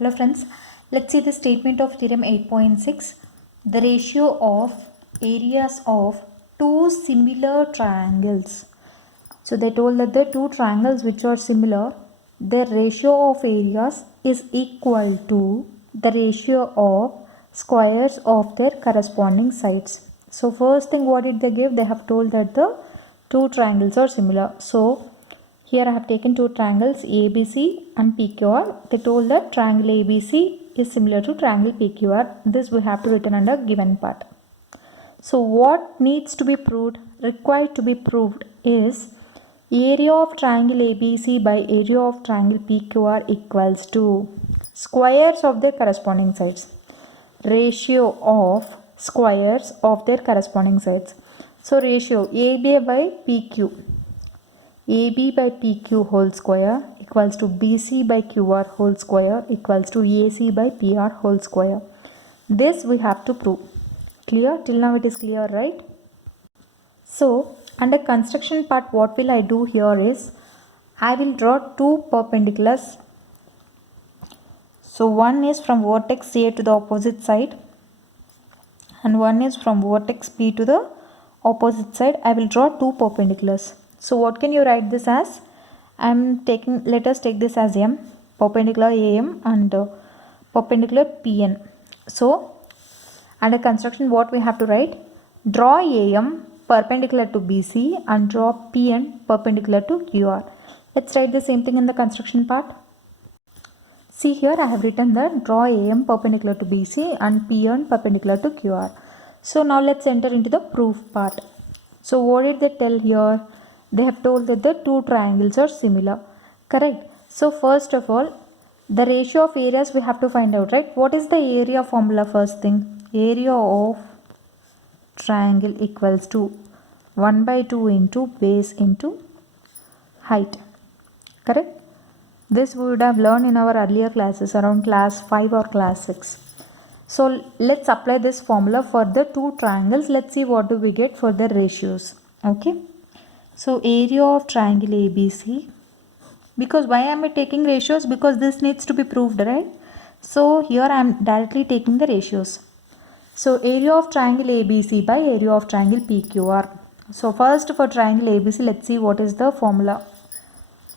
Hello friends, let's see the statement of theorem 8.6. The ratio of areas of two similar triangles. So they told that the two triangles which are similar, their ratio of areas is equal to the ratio of squares of their corresponding sides. So first thing what did they give? They have told that the two triangles are similar. So here I have taken two triangles ABC and PQR. They told that triangle ABC is similar to triangle PQR. This we have to written under given part. So what needs to be proved, required to be proved is area of triangle ABC by area of triangle PQR equals to squares of their corresponding sides. Ratio of squares of their corresponding sides. So ratio AB by PQ. AB by PQ whole square equals to BC by QR whole square equals to AC by PR whole square. This we have to prove. Clear? Till now it is clear, right? So, under construction part, what will I do here is, I will draw two perpendiculars. So, one is from vertex A to the opposite side and one is from vertex P to the opposite side. I will draw two perpendiculars. So what can you write this as? Let us take this as M, perpendicular AM and perpendicular PN. So under construction what we have to write? Draw AM perpendicular to BC and draw PN perpendicular to QR. Let's write the same thing in the construction part. See here I have written that draw AM perpendicular to BC and PN perpendicular to QR. So now let's enter into the proof part. So what did they tell here? They have told that the two triangles are similar. Correct. So first of all, the ratio of areas we have to find out, right? What is the area formula first thing? Area of triangle equals to 1 by 2 into base into height. Correct. This we would have learned in our earlier classes around class 5 or class 6. So let's apply this formula for the two triangles. Let's see what do we get for the ratios. Okay. So area of triangle ABC, because why am I taking ratios? Because this needs to be proved, right? So here I am directly taking the ratios. So area of triangle ABC by area of triangle PQR. So first for triangle ABC, let's see what is the formula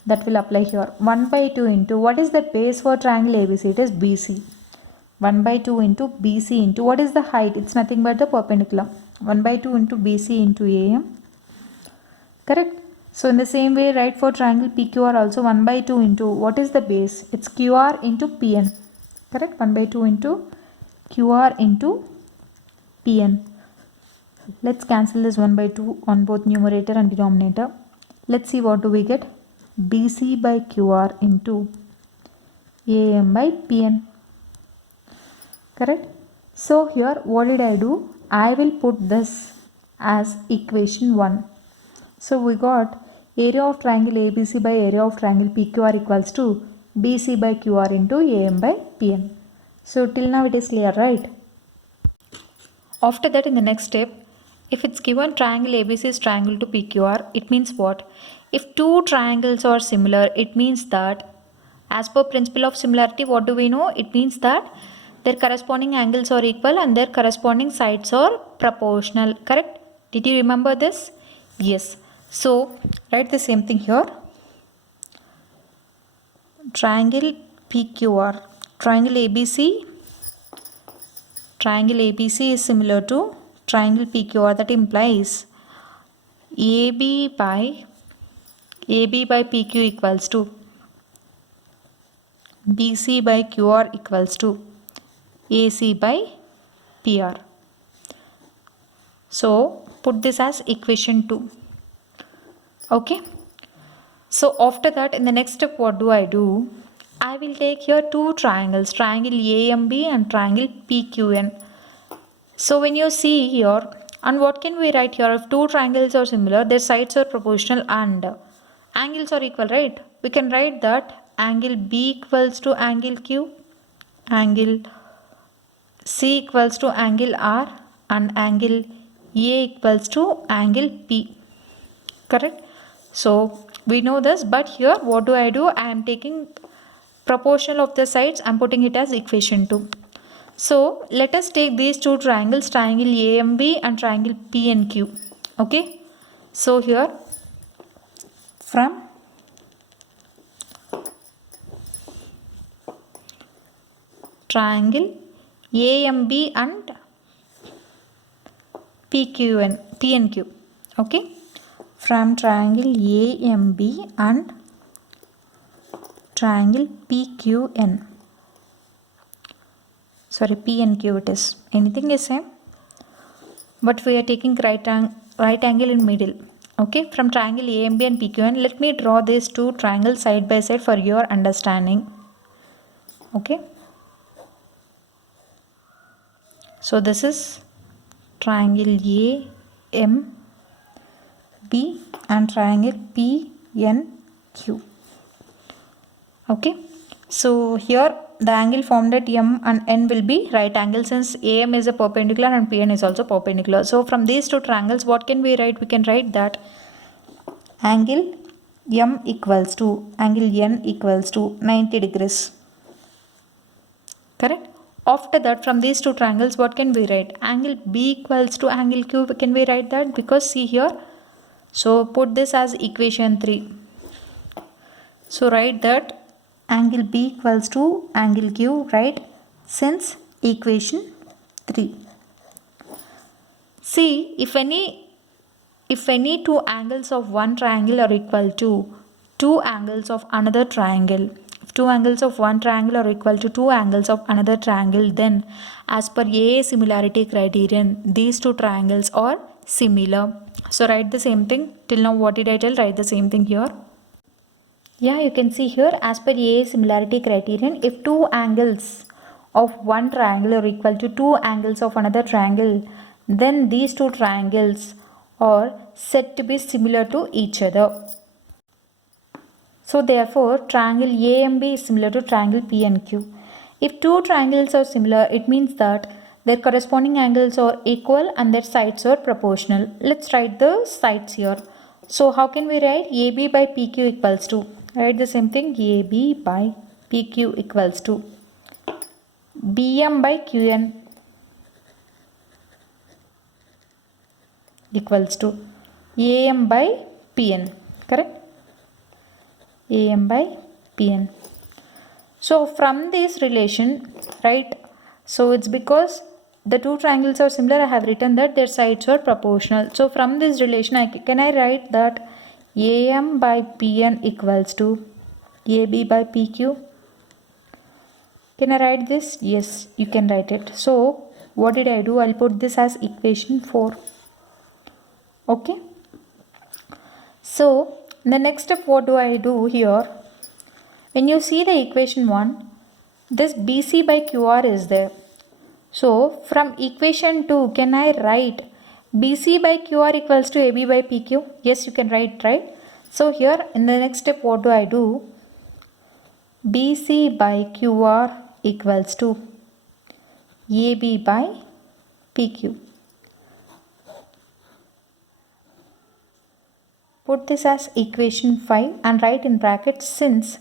that will apply here. 1 by 2 into, what is the base for triangle ABC? It is BC. 1 by 2 into BC into, what is the height? It's nothing but the perpendicular. 1 by 2 into BC into AM. Correct. So in the same way, right, for triangle PQR also 1 by 2 into, what is the base? It's QR into PN. Correct. 1 by 2 into QR into PN. Let's cancel this 1 by 2 on both numerator and denominator. Let's see what do we get. BC by QR into AM by PN. Correct. So here what did I do? I will put this as equation 1. So we got area of triangle ABC by area of triangle PQR equals to BC by QR into AM by PN. So till now it is clear, right? After that, in the next step, if it's given triangle ABC is triangle to PQR, it means what? If two triangles are similar, it means that as per principle of similarity, what do we know? It means that their corresponding angles are equal and their corresponding sides are proportional. Correct? Did you remember this? Yes. So write the same thing here. Triangle PQR, triangle ABC is similar to triangle PQR. That implies AB by PQ equals to BC by QR equals to AC by PR. So put this as equation 2. Okay. So after that, in the next step, what do? I will take here two triangles, triangle AMB and triangle PQN. So when you see here, and what can we write here? If two triangles are similar, their sides are proportional and angles are equal, right? We can write that angle B equals to angle Q, angle C equals to angle R, and angle A equals to angle P. Correct? So we know this, but here what do? I am taking proportional of the sides, I'm putting it as equation 2. So let us take these two triangles, triangle AMB and triangle PNQ. Okay. So here from triangle AMB and PNQ. Okay. From triangle AMB and triangle PQN. Sorry, PNQ it is. Anything is same. But we are taking right angle in middle. Okay. From triangle AMB and PQN, let me draw these two triangles side by side for your understanding. Okay. So this is triangle AMB and triangle PNQ. Okay. So here the angle formed at M and N will be right angle, since AM is a perpendicular and PN is also perpendicular. So from these two triangles, what can we write? We can write that angle M equals to angle N equals to 90 degrees. Correct? After that, from these two triangles, what can we write? Angle B equals to angle Q. Can we write that? Because see here. So put this as equation 3. So write that angle B equals to angle Q, right? Since equation 3. See, if any two angles of one triangle are equal to two angles of another triangle, if two angles of one triangle are equal to two angles of another triangle, then as per AA similarity criterion, these two triangles are similar. So write the same thing. Till now what did I tell? Write the same thing here. Yeah, you can see here, as per AA similarity criterion, if two angles of one triangle are equal to two angles of another triangle, then these two triangles are said to be similar to each other. So therefore, triangle AMB is similar to triangle PNQ. If two triangles are similar, it means that their corresponding angles are equal and their sides are proportional. Let's write the sides here. So how can we write? AB by PQ equals to, write the same thing, AB by PQ equals to BM by QN equals to AM by PN. Correct? AM by PN. So from this relation, right, so it's because the two triangles are similar, I have written that their sides are proportional. So from this relation, can I write that AM by PN equals to AB by PQ? Can I write this? Yes, you can write it. So what did I do? I'll put this as equation 4. Okay. So the next step, what do I do here? When you see the equation 1, this BC by QR is there. So from equation 2, can I write BC by QR equals to AB by PQ? Yes, you can write, right? So here in the next step, what do I do? BC by QR equals to AB by PQ. Put this as equation 5 and write in brackets since.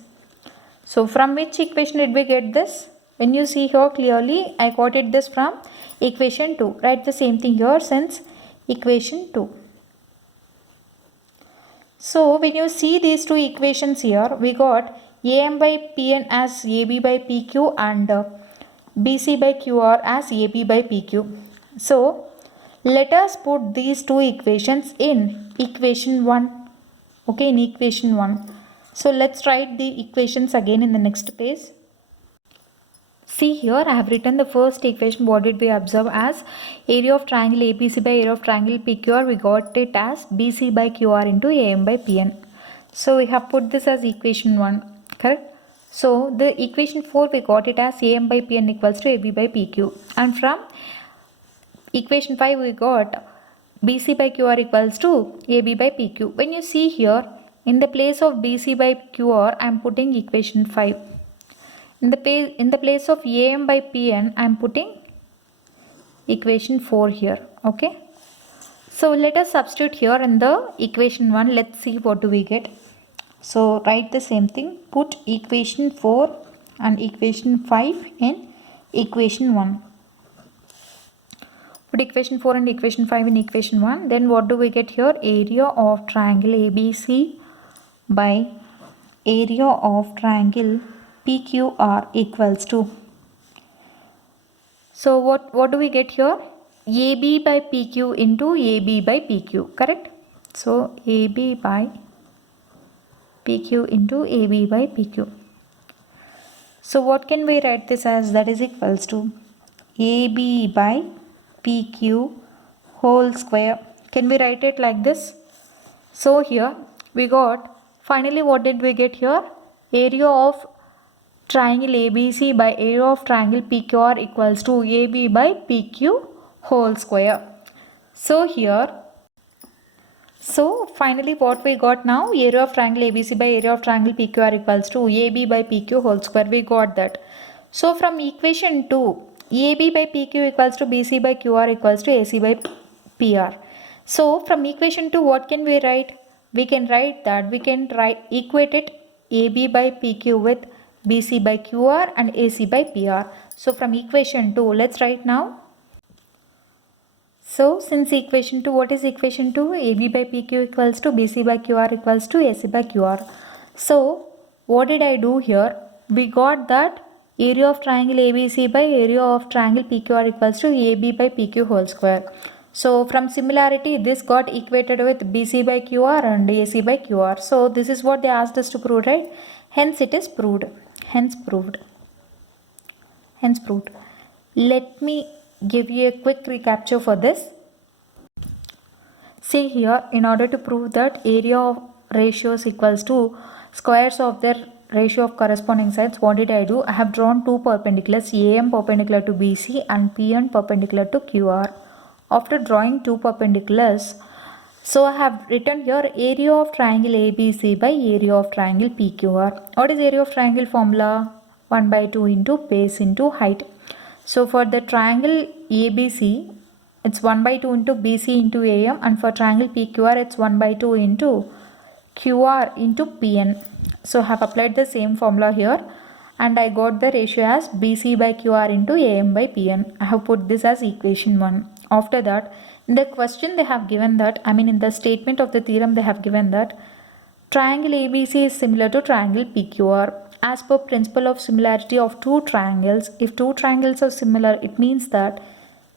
So from which equation did we get this? When you see here clearly, I got it this from equation 2. Write the same thing here, since equation 2. So when you see these two equations here, we got AM by PN as AB by PQ and BC by QR as AB by PQ. So let us put these two equations in equation 1. Okay, in equation 1. So let's write the equations again in the next page. See here, I have written the first equation. What did we observe as? Area of triangle ABC by area of triangle PQR. We got it as BC by QR into AM by PN. So we have put this as equation 1. Correct? So the equation 4, we got it as AM by PN equals to AB by PQ. And from equation 5, we got BC by QR equals to AB by PQ. When you see here, in the place of BC by QR, I am putting equation 5. In the place of AM by PN, I am putting equation 4 here. Okay. So let us substitute here in the equation 1. Let's see what do we get. So write the same thing. Put equation 4 and equation 5 in equation 1. Put equation 4 and equation 5 in equation 1. Then what do we get here? Area of triangle ABC by area of triangle PQR equals to. So what do we get here? AB by PQ into AB by PQ, correct? So AB by PQ into AB by PQ. So what can we write this as? That is equals to AB by PQ whole square. Can we write it like this? So here we got, finally what did we get here? Area of triangle ABC by area of triangle PQR equals to AB by PQ whole square. So here, so finally what we got now? Area of triangle ABC by area of triangle PQR equals to AB by PQ whole square. We got that. So from equation 2, AB by PQ equals to BC by QR equals to AC by PR. So from equation 2, what can we write? We can write that, we can equate it AB by PQ with BC by QR and AC by PR. So from equation 2, let's write now. So since equation 2, what is equation 2? AB by PQ equals to BC by QR equals to AC by QR. So what did I do here? We got that area of triangle ABC by area of triangle PQR equals to AB by PQ whole square. So from similarity, this got equated with BC by QR and AC by QR. So this is what they asked us to prove, right? Hence it is proved. Hence proved. Hence proved. Let me give you a quick recapture for this. See here, in order to prove that area of ratios equals to squares of their ratio of corresponding sides, what did I do? I have drawn two perpendiculars, AM perpendicular to BC and PN perpendicular to QR. After drawing two perpendiculars, so I have written here area of triangle ABC by area of triangle PQR. What is area of triangle formula? 1 by 2 into base into height. So for the triangle ABC, it's 1 by 2 into BC into AM, and for triangle PQR, it's 1 by 2 into QR into PN. So I have applied the same formula here and I got the ratio as BC by QR into AM by PN. I have put this as equation 1. After that, in the question they have given that, in the statement of the theorem they have given that triangle ABC is similar to triangle PQR. As per principle of similarity of two triangles, if two triangles are similar, it means that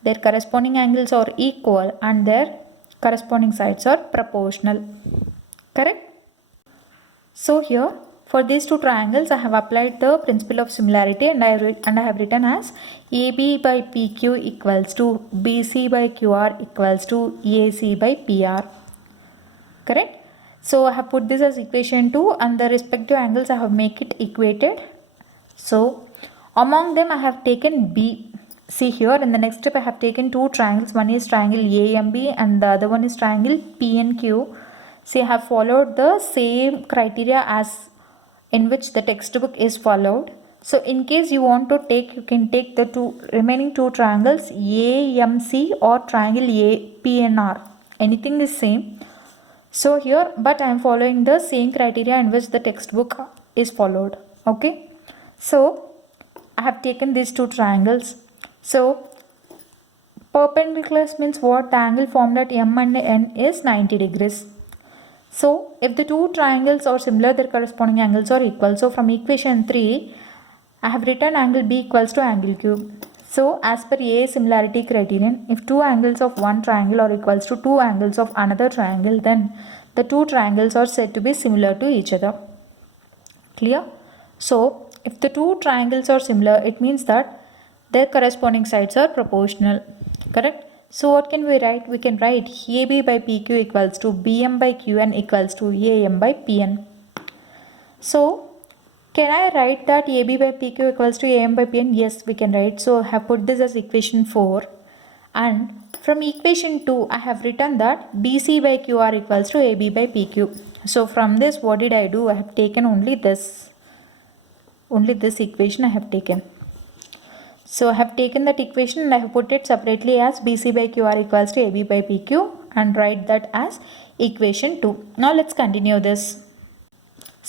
their corresponding angles are equal and their corresponding sides are proportional. Correct? So here for these two triangles I have applied the principle of similarity and I have written as AB by PQ equals to BC by QR equals to AC by PR. Correct? So I have put this as equation 2 and the respective angles I have make it equated. So among them I have taken B. See here in the next step I have taken two triangles. One is triangle AMB and the other one is triangle PNQ. See, I have followed the same criteria as in which the textbook is followed. So in case you want to take, you can take the remaining two triangles AMC or triangle APNR. Anything is same. So here, but I am following the same criteria in which the textbook is followed. Okay. So I have taken these two triangles. So perpendiculars means what? The angle formed at M and N is 90 degrees. So if the two triangles are similar, their corresponding angles are equal. So from equation 3, I have written angle B equals to angle Q. So as per A similarity criterion, if two angles of one triangle are equals to two angles of another triangle, then the two triangles are said to be similar to each other. Clear? So if the two triangles are similar, it means that their corresponding sides are proportional. Correct? So what can we write? We can write AB by PQ equals to BM by QN equals to AM by PN. So can I write that AB by PQ equals to AM by PN? Yes, we can write. So I have put this as equation 4. And from equation 2, I have written that BC by QR equals to AB by PQ. So from this, what did I do? I have taken only this equation I have taken. So I have taken that equation and I have put it separately as BC by QR equals to AB by PQ and write that as equation 2. Now let's continue this.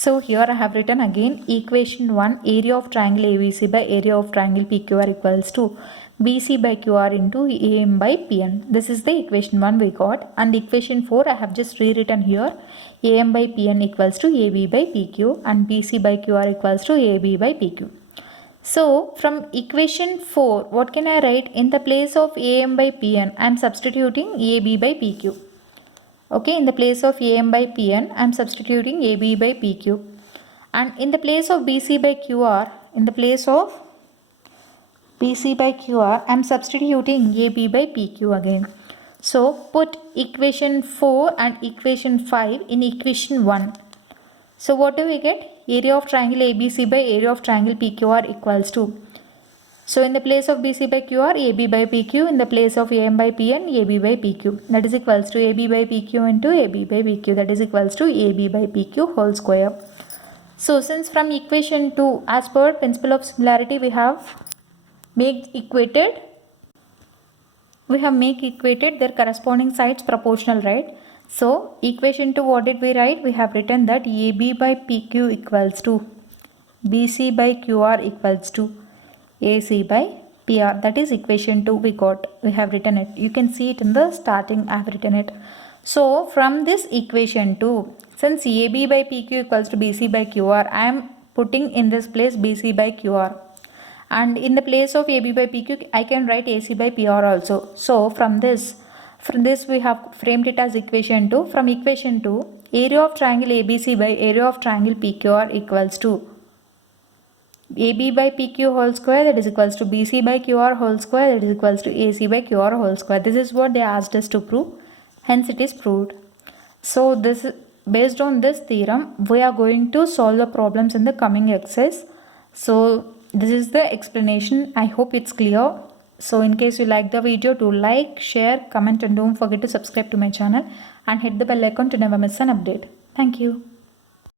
So here I have written again equation 1, area of triangle ABC by area of triangle PQR equals to BC by QR into AM by PN. This is the equation 1 we got, and equation 4 I have just rewritten here. AM by PN equals to AB by PQ and BC by QR equals to AB by PQ. So from equation 4, what can I write? In the place of AM by PN, I am substituting AB by PQ. Okay, in the place of AM by PN, I am substituting AB by PQ. And in the place of BC by QR, I am substituting AB by PQ again. So put equation 4 and equation 5 in equation 1. So what do we get? Area of triangle ABC by area of triangle PQR equals to. So in the place of BC by QR, AB by PQ. In the place of AM by PN, AB by PQ. That is equals to AB by PQ into AB by PQ. That is equals to AB by PQ whole square. So since from equation 2, as per principle of similarity, we have make equated their corresponding sides proportional, right? So equation 2, what did we write? We have written that AB by PQ equals to BC by QR equals to AC by PR. That is equation 2 we got. We have written it. You can see it in the starting. I have written it. So from this equation 2, since AB by PQ equals to BC by QR, I am putting in this place BC by QR. And in the place of AB by PQ, I can write AC by PR also. So from this we have framed it as equation 2. From equation 2, area of triangle ABC by area of triangle PQR equals to AB by PQ whole square, that is equals to BC by QR whole square, that is equals to AC by QR whole square. This is what they asked us to prove. Hence it is proved. So based on this theorem, we are going to solve the problems in the coming exercise. So this is the explanation. I hope it's clear. So in case you like the video, do like, share, comment, and don't forget to subscribe to my channel and hit the bell icon to never miss an update. Thank you.